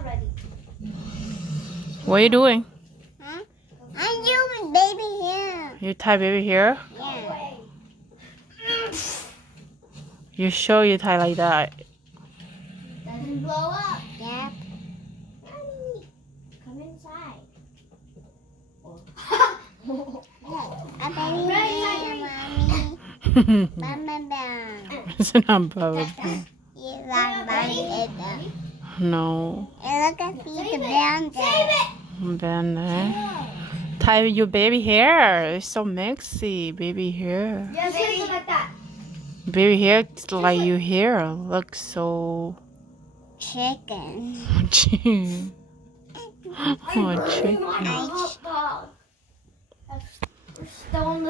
not ready. What are you doing? Huh? I'm doing baby hair. You tie baby hair? Yeah. You sure you tie like that? Doesn't blow up. Yep. Mommy, come inside. A baby hair, mommy. Mama down. It's not Baba. You like mommy it. No. And look at me, the brown there. Then tie your baby hair. It's so messy, baby hair. Just look at that. Baby hair like your hair looks so. Chicken. Oh, chicken. Tired.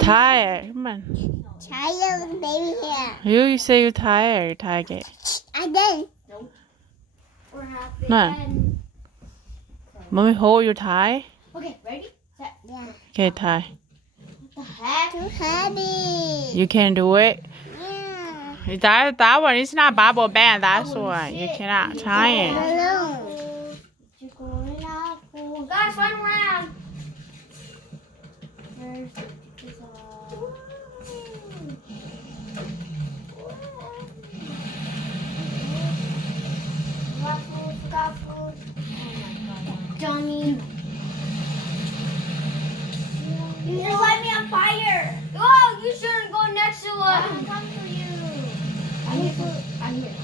Tired. Come on. Child and baby hair. You say you're tired. Tired. I did. We're happy. No. And- Mommy hold your tie. Okay, ready? Set. Yeah. Okay, tie. What the heck? Too heavy. You can do it. Yeah. That one is not bubble band. That's one. You cannot tie it. Balloon. You're going out. Guys, run around. There's got food. Oh my god. Dummy. You just light me on fire. Oh, you shouldn't go next to us. I'm coming for you. I'm here. I'm here.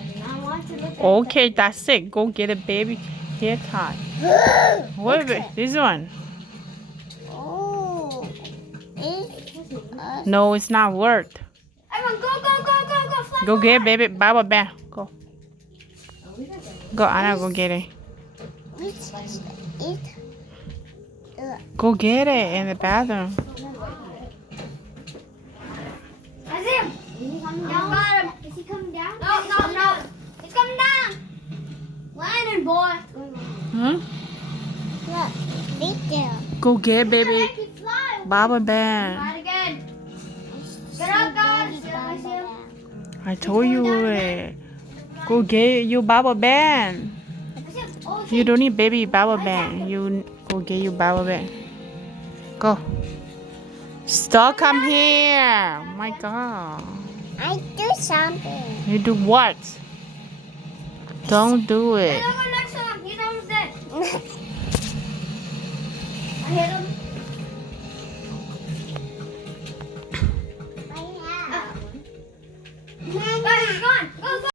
I do not want to look at Okay, that's it. Go get a baby hair tie. What is it? This one? Oh. No, it's not worth. Everyone, go, go, go, go, go. Fly, Go fly. get baby bubble band. Go. Go, Anna, go get it. It. Go get it in the bathroom. That's him. Is he coming down? Got him. Is he coming down? No, no, no. He's coming down. Landon, boy. Huh? Look. Right there. Go get baby I can fly. bubble band. Try it again. Get up, guys. I see him. I told you it. Go get your bubble band. I see him. Oh, You don't need baby bubble band. You go get your bubble band. Go. Stop, come here. Oh my God. I do something. You do what? Don't do Hey, it. don't go next to him. He's almost dead. I hit him.